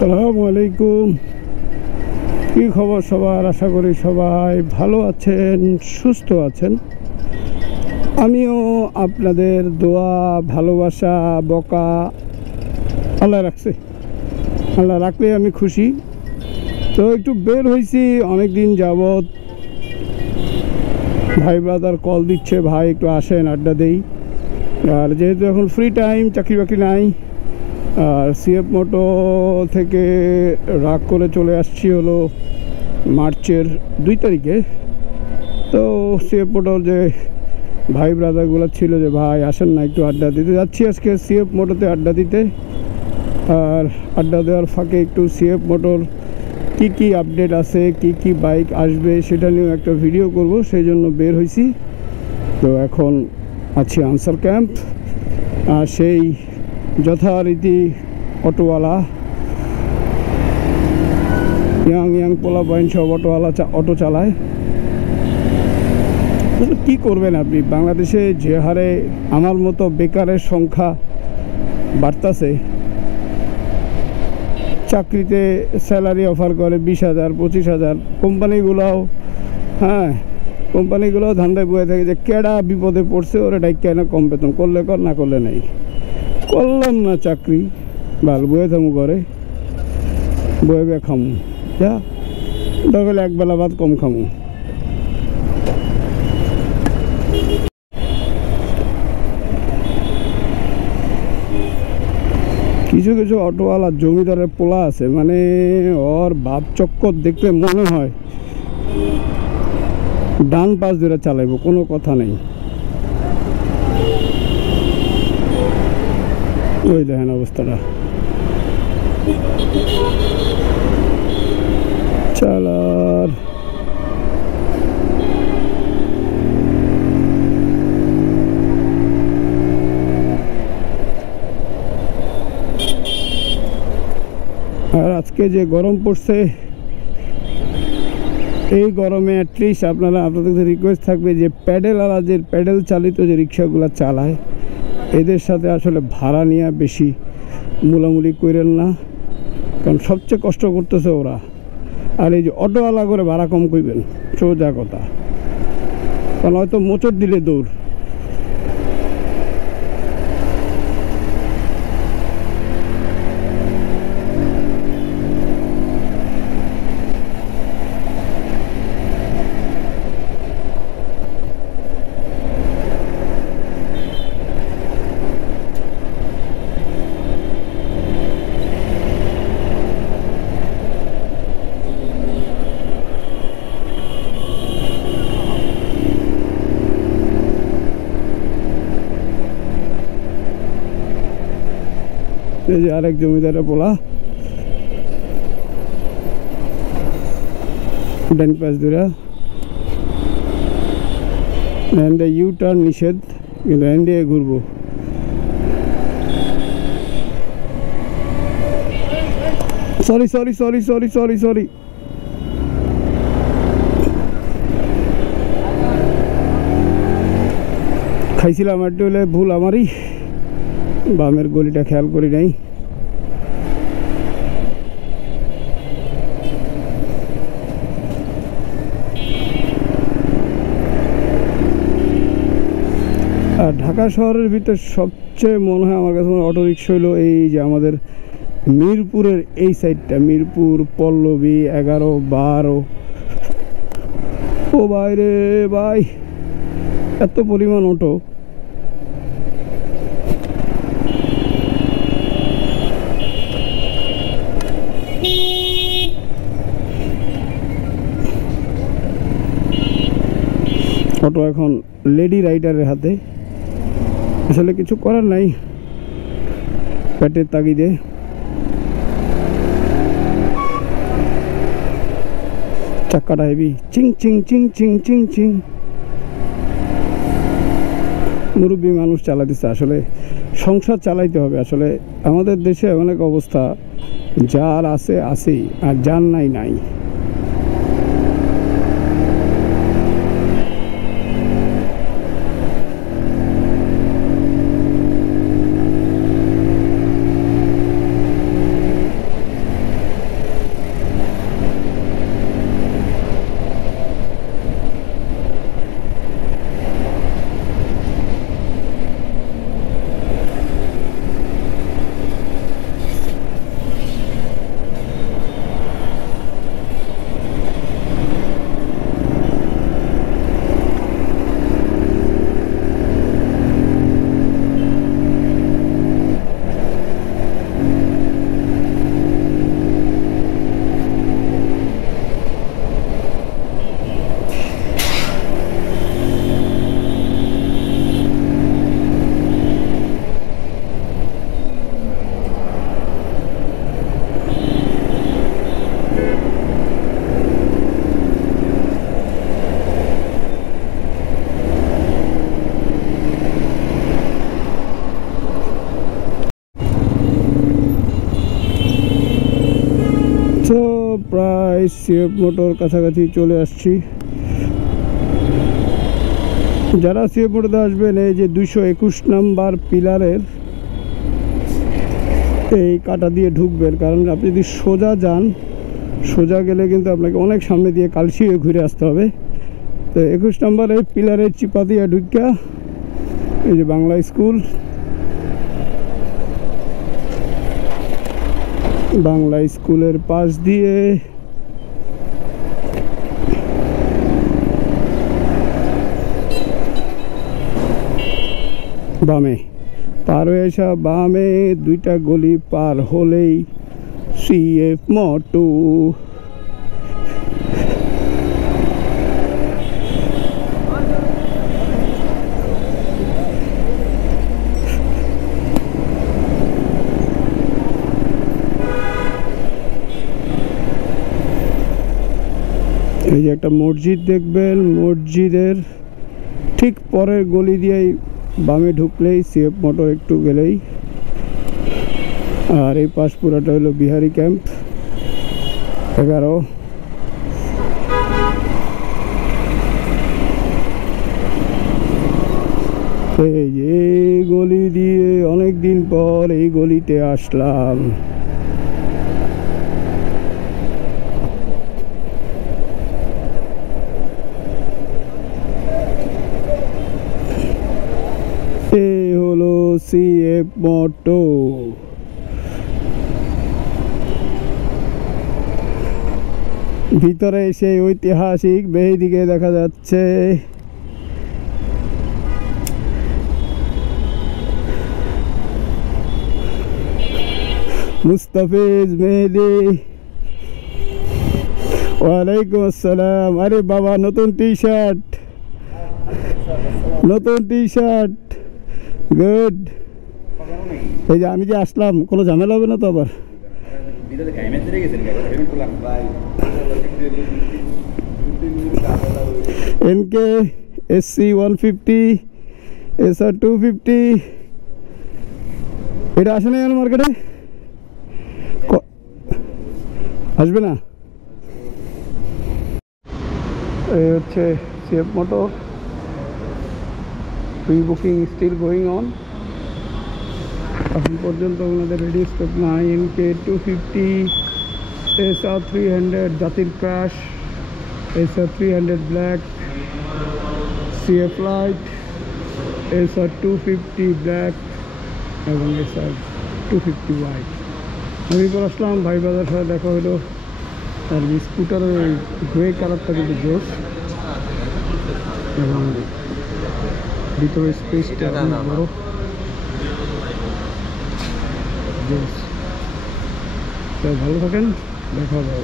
আসসালামু আলাইকুম। কি খবর সবার? আশা করি সবাই ভালো আছেন, সুস্থ আছেন। আমিও আপনাদের দোয়া, ভালোবাসা, বকা আল্লাহ রাখছে। আল্লাহ রাখলে আমি খুশি। তো একটু বের হয়েছি অনেক দিন যাবৎ। ভাই ব্রাদার কল দিচ্ছে, ভাই একটু আসেন আড্ডা দেই। আর যেহেতু এখন ফ্রি টাইম, চাকরি বাকরি নাই, আর সিএফ মোটো থেকে রাগ করে চলে আসছি হলো মার্চের 2 তারিখে। তো সিএফ মোটোর যে ভাই ব্রাদারগুলো ছিল, যে ভাই আসেন না একটু আড্ডা দিতে, যাচ্ছি আজকে সিএফ মোটোতে আড্ডা দিতে। আর আড্ডা দেওয়ার ফাঁকে একটু সিএফ মোটোর কি আপডেট আছে, কি বাইক আসবে সেটা নিয়েও একটা ভিডিও করব, সেই জন্য বের হয়েছি। তো এখন আছি আনসার ক্যাম্প। আর সেই যথারীতি অটোওয়ালা, ইয়াং পোলা পয়েন্ট সব অটো চালায়। কি করবেন আপনি? বাংলাদেশে যে হারে আমার মতো বেকারের সংখ্যা বাড়তেছে, চাকরিতে স্যালারি অফার করে 20,000 25,000, কোম্পানিগুলোও ধান্দায় বয়ে থাকে যে কেডা বিপদে পড়ছে ওরা ডাইকা না, কম বেতন করলে কর, না করলে নেই। করলাম না চাকরি, ভাল বয়ে থামু ঘরে, বয়ে খামু, যা দরকার একবেলা ভাত কম খামু। কিছু কিছু অটোওয়ালা জমিদারের পোলা আছে, মানে ওর ভাব চক্কর দেখলে মনে হয় ডান পাশ ধরে চালাইব, কোনো কথা নেই। ওই দেখেন অবস্থাটা, চালার। আর আজকে যে গরম পড়ছে, এই গরমে অ্যাটলিস্ট আপনাদের রিকোয়েস্ট থাকবে যে প্যাডেল চালিত যে রিক্সাগুলো চালায়, এদের সাথে আসলে ভাড়া নিয়ে বেশি মুলামুলি করেন না, কারণ সবচেয়ে কষ্ট করতেছে ওরা। আর এই যে অটোওয়ালা করে ভাড়া কম করবেন, সোজা কথা, কারণ হয়তো মোচড় দিলে দৌড়। এই যে আরেক জমিদারের পোলা ডান পাশ ধরে, ইউ টার্ন নিষেধ, কিন্তু দিয়ে ঘুরবো। সরি খাইছিলাম একটু হলে, ভুল আমারই, বামের গলিটা খেয়াল করি নাই। আর ঢাকা শহরের ভিতর সবচেয়ে মনে হয় আমার কাছে অটো রিক্সা হইলো এই যে আমাদের মিরপুরের এই সাইডটা, মিরপুর, পল্লবী, 11, 12। ও ভাই রে ভাই, এত পরিমাণ অটো। অটো এখন লেডি রাইডারের হাতে, আসলে কিছু করার নাই, পেটের তাগিদে। চাক্কাটা হেভি, চিং চিং চিং চিং চিং চিং। মুরব্বী মানুষ চালাতেছে, আসলে সংসার চালাইতে হবে। আসলে আমাদের দেশে অনেক অবস্থা, যার আছে আছেই, আর যার নাই। সিএফ মোটর কাছাকাছি চলে আসছি। যারা সিএফ মোটরে আসবেন, এই যে 221 নাম্বার পিলারের এই কাটা দিয়ে ঢুকবেন, কারণ আপনি যদি সোজা যান, সোজা গেলে কিন্তু আপনাকে অনেক সামনে দিয়ে কালসি হয়ে ঘুরে আসতে হবে। তো 21 নম্বরের পিলারের চিপা দিয়ে ঢুকা এই যে বাংলা স্কুল, বাংলা স্কুলের পাশ দিয়ে বামে পার হয়ে আসা, বামে 2টা গলি পার হলেই সিএফ মোটো। এই যে একটা মসজিদ দেখবেন, মসজিদের ঠিক পরের গলি দিয়েই বামে ঢুকলেই সিএফ মোটর, একটু গেলেই। আর এই পাশ পুরাটা হলো বিহারি ক্যাম্প 11। এই যে গলি দিয়ে অনেক দিন পর এই গলিতে আসলাম। এই হলো সিএফ মোটো। ভিতরে সেই ঐতিহাসিক বেদিকে দেখা যাচ্ছে। মুস্তাফিজ মেহেদি, ওয়ালাইকুম আসসালাম। আরে বাবা, নতুন টি শার্ট, নতুন টি শার্ট, গুড। এই যে আমি যে আসলাম, কোনো ঝামেলা হবে না তো আবার? এনকে SC 150, SR 250 এটা আসে না মার্কেটে, আসবে না। এই হচ্ছে CF motor, pre booking still going on. এখন পর্যন্ত ওনাদের রেডি স্টক নাই। এনকে 250, SR 300 জাতির ক্রাশ, SR 300 black, CF light, SR 250 black এবং SR 250 হোয়াইট। আমি পর আসলাম, ভাই বাজার সাথে দেখা হলো। আর স্কুটারের ওই গ্রে কালারটা কিন্তু জোস, এবং ভিতরে স্পেসটা অনেক বড় জোস। তাই ভালো থাকেন, দেখা হবে।